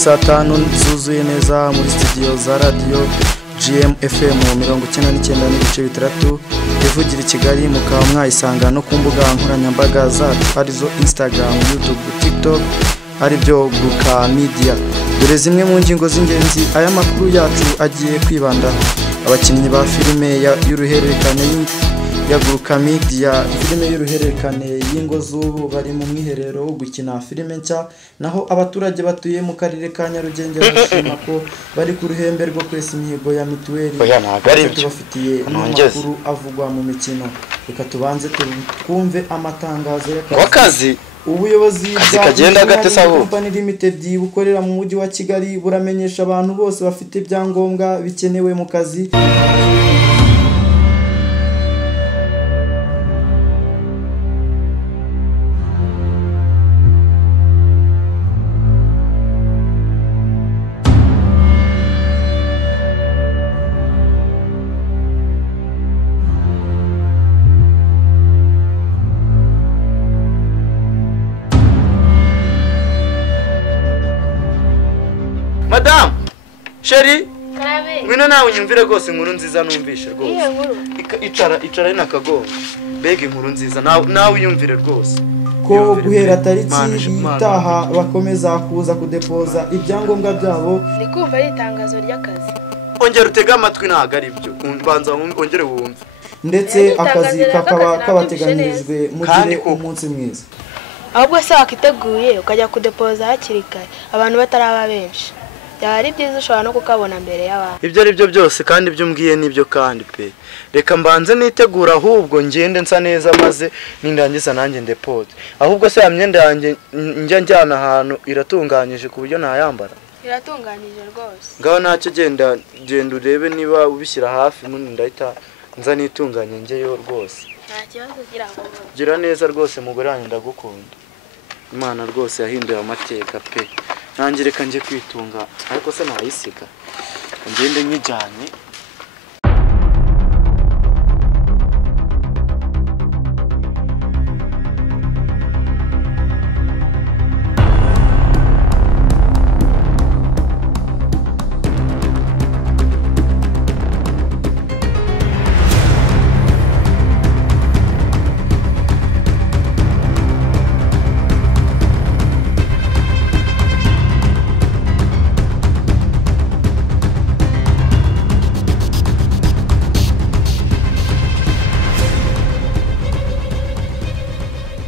saa 5 zuzuye neza muri studio za radio GM FM 99.3 ivugira i Kigali mukaba mwayisanga no ku mbuga nkoranyambaga zacu arizo Instagram, YouTube, TikTok ari byo Guruka Media. Dore zimwe mu ngingo z'ingenzi aya makuru yacu agiye kwibanda. Abakinnyi ba filime y'uruhererekane ya Guruka Media, filime y'uruhererekane y'ingo z'ubu bari mu mwiherero wo gukina filime nshya, naho abaturage batuye mu karere ka Nyarugenge bashima ko bari ku ruhembe rwo kwesa imihigo ya mituweli. Tubafitiye n'amakuru avugwa mu mikino. Reka tubanze twumve amatangazo y'akazi. Ubuyobozi bwa Company Limited bukorera mu mujyi wa Kigali buramenyesha abantu bose bafite ibyangombwa bikenewe mu kazi Madam, Sheri, wino nawe unyumvire rwose inkuru nziza numvishe rwose. Icara n'akagongo. Bega inkuru nziza nawe unyumvire rwose. Ko guhera tariki itaha bakomeza kuza kudepoza ibyangombwa byabo. Ndikumva ari itangazo ry'akazi. Ongera utega amatwi ntago ari byo. Banza ongere wumve. Ndetse akazi kakaba kabateganirijwe mugire umunsi mwiza. Ahubwo se wakiteguye ukajya kudepoza hakiri kare abantu bataraba benshi. Yari byiza ushobora no kukabona mbere y'abantu. Ibyo ari byo byose kandi ibyo umbwiye nibyo kandi pe. Reka mbanze nitegura ahubwo ngende nsa neza maze nindangiza nanjye ndepote. Ahubwo se ya myenda yanjye njyana ahantu iratunganyije ku buryo nayambara. Iratunganyije rwose. Ngaho ntacyo genda urebe niba ubishyira hafi mundi ndahita nza nitunganye njyeyo rwose. Nta kibazo gira neza rwose mugore wanjye ndagukunda. Imana rwose yahinduye amateka pe. Nanjye reka nje kwitunga ariko se nayisiga ngende nyijyanye.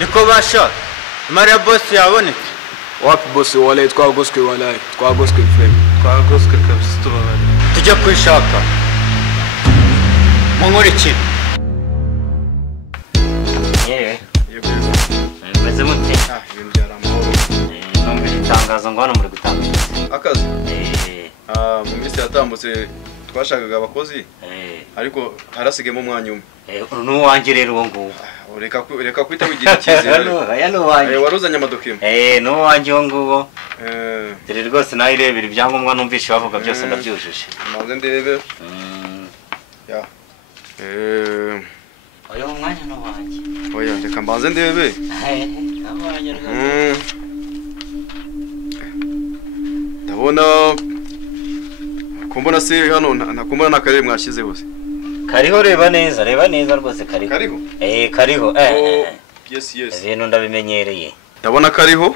Niko basha Maria boss yabonetse. Wapi boss wale twagoswe walaye twagoswe frame Twagoswe kabisa tubabare. Tujya kwishaka. Munkurikira. Meze mute. Ibintu byaramahoro. Numva itangazo ngo hano muri gutanga. Akazi? Mu minsi yatambutse twashakaga abakozi. Ariko harasigemo umwanya umwe. Uno wanje rero wo ngo. Reka kwita wigira cyizere. Hano wanje. Waruzanya amadokima. No wanje wo ngo. Dere rwose nayo irebera ibyangombwa numvishe bavuga byose ndabyujuje. Maze ndebe. Ya. Oya umwanya no wanje. Oya reka mbanze ndebe. Kamanya rwose. Ndabona kumbona se hano nakumbona nakarere mwashize hose. Kariho reba neza rwose kariho. Kariho? Kariho. Yes. Ibintu ndabimenyereye. Ndabona kariho.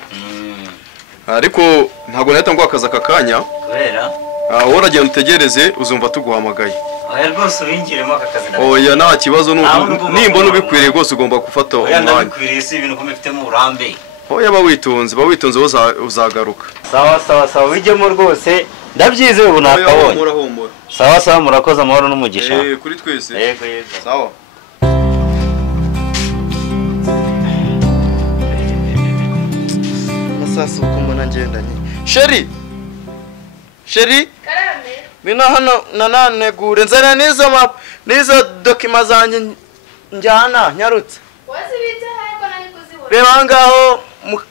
Ariko ntago nahita ngo akaza kakanya. Kubera? Woragiye utegereze uzumva tuguhamagaye. Oya rwose ubingiremo akazi ndabizi. Oya nta kibazo nimbona ubikwiriye rwose ugomba gufata umwanya. Oya ndabikwiriye si ibintu komefitemo uburambe. Oya bawitonze uzagaruka. Sawa wijyemo rwose. Ndabyize ubu nakabonye. Sawa murakoze amahoro n'umugisha. Kuri twese. Yego. Sawa. Masasa uko mbona ngendanye. Sheri. Karame. Bino hano nananegure nzana nizo dokima zanjye njyana nyarutse. Wazibitse ariko nari kuzibona. Reba ngaho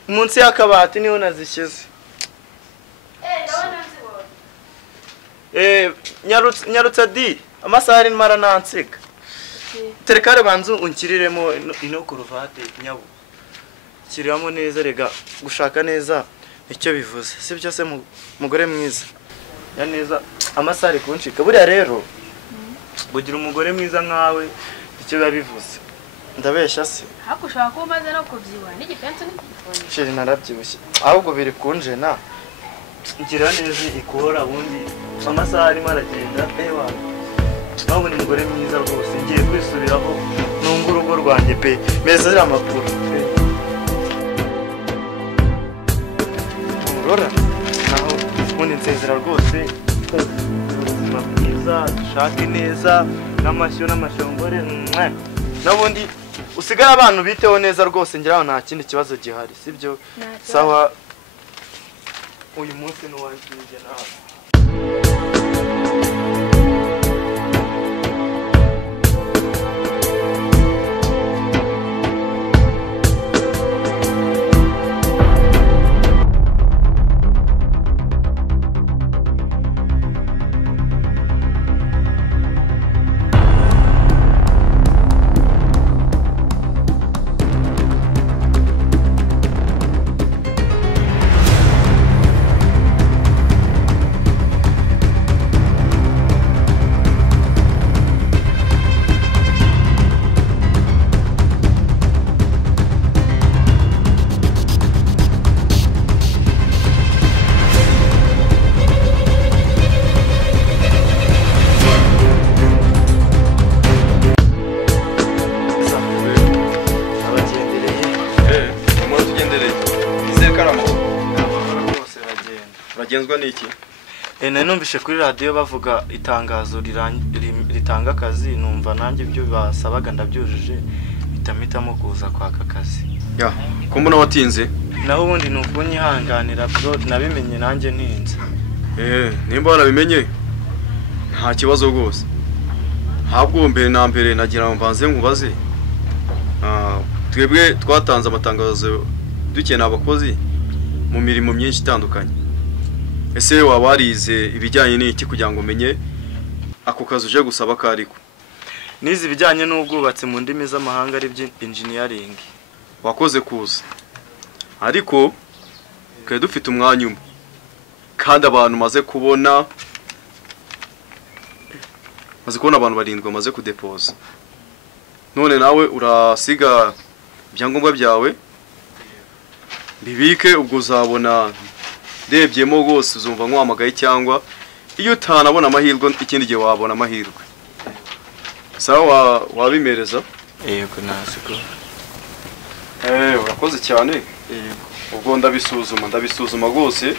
munsi y'akabati niho nazishyize. Ndabona nzibona. Nyarutse di amasaha ari mara nansiga. Terekare banzu unkiriremo ino kuruvate nyabo. Kiriramo neza rega gushaka neza icyo bivuze sibyo se mugore mwiza ya neza amasaha ari kunshika buriya rero bugira umugore mwiza nkawe icyo bivuze ndabeshya se hakushaka ko umaze no kubyibuha n'igipensi n'igifunyi sheri narabyibushye ahubwo biri kunjena ngira neza ikora ubundi amasaha arimo aragenda ewa nawe ni umugore mwiza rwose ngiye kwisubiraho nunga urugo rwanjye pe meza ari amakuru urora naho ubundi nsezera rwose ubuzima bwiza dushake neza n'amashyo n'amashongore n'ubundi usigara abantu biteho neza rwose ngira nta kindi kibazo gihari sibyo sawa uyu munsi n'uwanjye nawe Uragenzwa n'iki? Numvise kuri radio bavuga itangazo ritanga akazi numva nanjye ibyo basabaga ndabyujuje bitamitamo kuza kwaka akazi. Ya, ko mbona watinze? Naho ubundi nukunyihanganira bro nabimenye nanjye ntinze. Nimba warabimenye nta kibazo rwose. Habwo mbere na mbere nagira mvanze nkubaze. Twebwe twatanze amatangazo dukeneye abakozi mu mirimo myinshi itandukanye. Ese wabarize ibijyanye n'iki kugira ngo umenye ako kazi uje gusaba kariko? Nizi ibijyanye n'ubwubatsi mu ndimi z'amahanga ari byo engineering. Wakoze kuza. Ariko kwe dufite umwanya umwe. Kandi abantu maze kubona abantu barindwa maze kudepoza. None nawe urasiga ibyangombwa byawe bibike ubwo uzabona debyemo rwose uzumva nkwamagaye cyangwa iyo utanabona amahirwe ikindi gihe wabona amahirwe. Sawa wabimereza? Yego nasiko. Urakoze cyane. Ubwo ndabisuzuma rwose.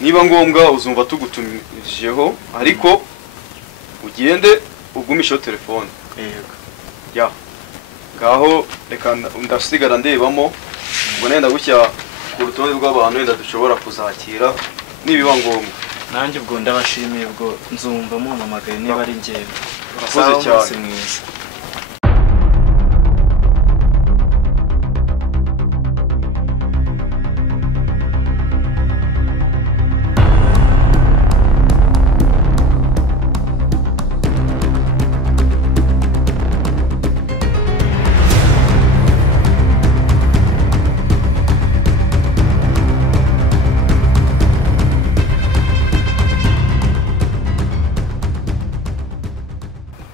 Niba ngombwa uzumva tugutumijeho ariko ugende ugumisho telefone. Yego. Ya. Gaho reka ndasigara ndebamo ubwo nenda gushya ku rutonde rw'abantu wenda dushobora kuzakira nibiba ngombwa. Nanjye ubwo ndabashimiye ubwo nzumva mumpamagaye niba ari njyewe. Urakoze cyane.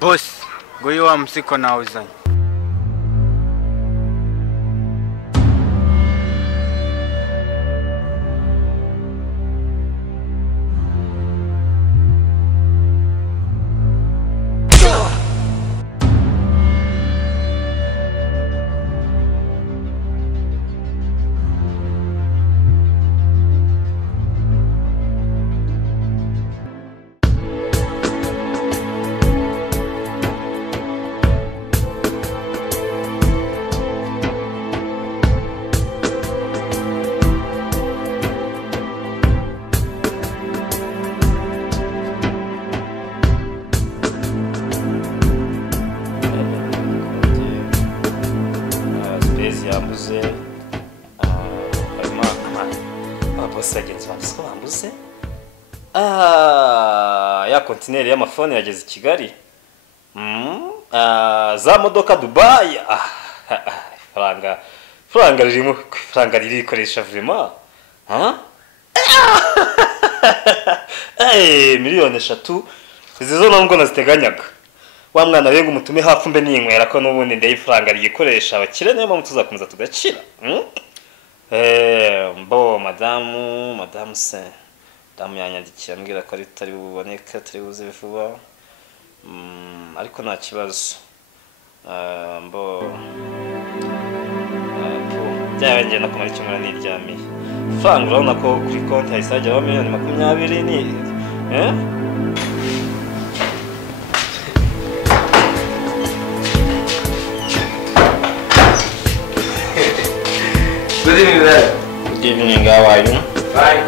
Boss, goyo wa msiko na uzani. Ya kontineri y'amafone yageze i Kigali. Za modoka Dubai. Faranga ririmo, faranga ririkoresha vraiment. miliyoni 3 izi zo ntabwo naziteganyaga wa mwana we ngo umutume hafi mbe ninywera ko n'ubundi ndeye ifaranga ryikoresha abakire niyo mpamvu tuzakomeza tugacira mbo madamu se damu yanyandikiye ambwira ko ari buboneka atari buze vuba ariko nta kibazo mbo byarengeye no kumara icyumweru n'iryamiye faranga urabona ko kuri konti hahise wa miliyoni 20 ni Good evening there. Good evening, how are you? Fine.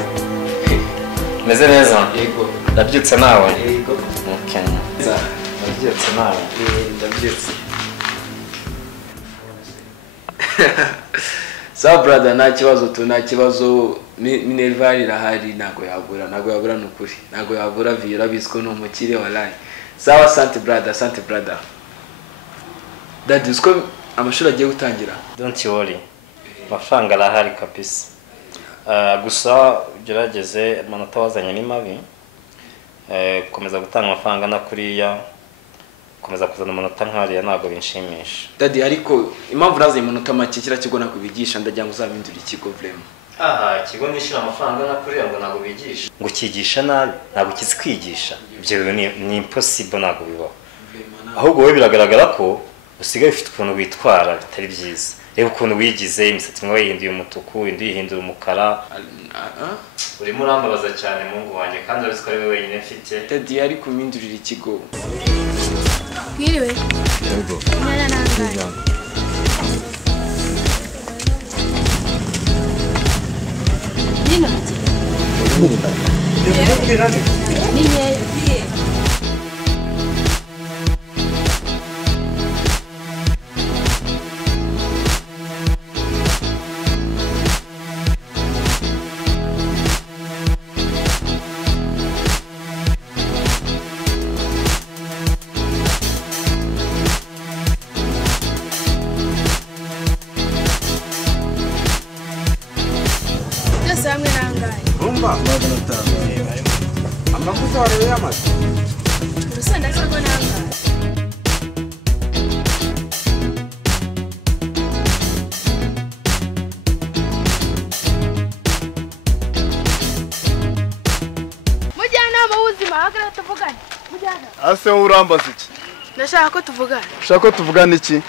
Meze neza? Yego. Ndabyutse nawe? Yego. Okay. Ndabyutse nawe? Ndabyutse. So brother, nta kibazo Minerval irahari ntago yabura nukuri. Ntago yabura vira biziko no mukire wallahi. Sawa sante brother. Dad usko amashuri agiye gutangira. Don't worry. Amafaranga arahari kabisa. Gusa gerageze amanota wazanye ni mabi. Komeza gutanga amafaranga na kuriya. Komeza kuzana amanota nkariya ntago binshimisha. Dadi ariko impamvu naze amanota make kira kigo nakubigisha ndajya ngo uzabindura ikigo vraiment. Kigo nishira amafaranga na kuriya ngo ntago bigisha. Ngo kigisha nabi, ntago kizi kwigisha. Ibyo ni impossible ntago bibaho. Ahubwo we biragaragara ko usigaye ufite ukuntu witwara bitari byiza. Reba ukuntu wigize imisatsi mwe yihinduye umutuku indi yihindura umukara urimo urambabaza cyane mungu wanjye kandi urabizi ko ari wewe wenyine mfite Dadi ari kumindurira ikigo Mwiriwe Yego Nana nangaye Nino Ninye Samwe nangaye Umba amakuta wale yamaze Rusanda sako nangaye Mujyanama w'ubuzima hagarara tuvugane mujyana Ase urambaza iki Ndashaka ko tuvugana Ushaka ko tuvugana iki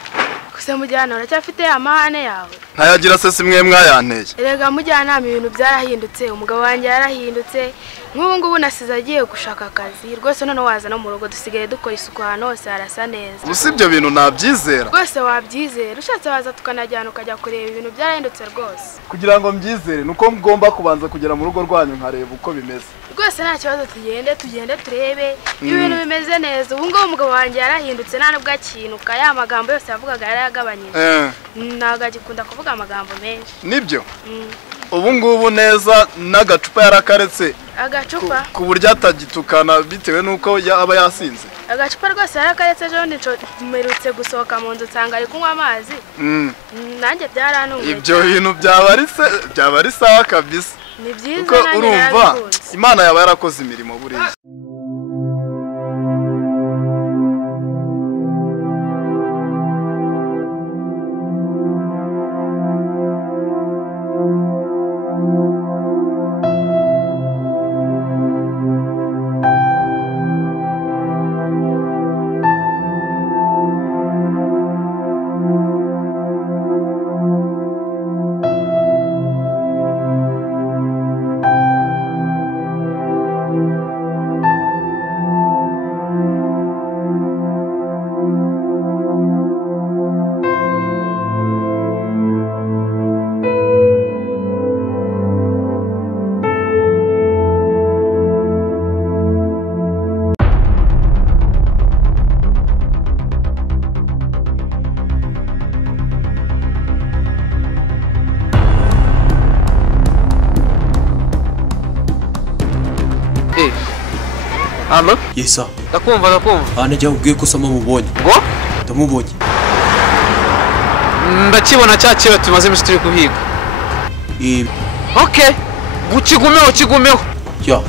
Kuse mujyana uracyafite amahane yawe Ntayagira se simwe mwayanteye Erega mujyanama ibintu byarahindutse umugabo wanjye yarahindutse nk'ubu ngubu nasize agiye gushaka akazi rwose none waza no mu rugo dusigaye dukora isuku hano hose harasa neza Usibyo bintu nabyizera rwose wabyizera ushatse waza tukanajyana ukajya kureba ibintu byarahindutse rwose kugira ngo mbyizere nuko mugomba kubanza kugera mu rugo rwanyu nkareba uko bimeze rwose nta kibazo tugende turebe ibintu bimeze neza ubu ngubu umugabo wanjye yarahindutse nta nubwo akinuka ya magambo yose yavugaga yarayagabanyije ntabwo agikunda kuvuga amagambo menshi nibyo ubu ngubu neza n'agacupa yarakaretse agacupa ku buryo atagitukana bitewe nuko aba yasinze agacupa rwose yarakaretse ejo mperutse gusohoka mu nzu nsanga ari kunywa amazi nanjye byarantunguye ibyo bintu byaba ari sawa kabisa ni byiza kuko urumva Imana yaba yarakoze imirimo buriya Halo? Yesa. Ndakumva. Najya ubwiye ko sama mubonye. Ngo? Ndamubonye. Ndakibona cya kiba tumaze iminsi turi kuhiga. Eh. Okay. Ukigumeho ya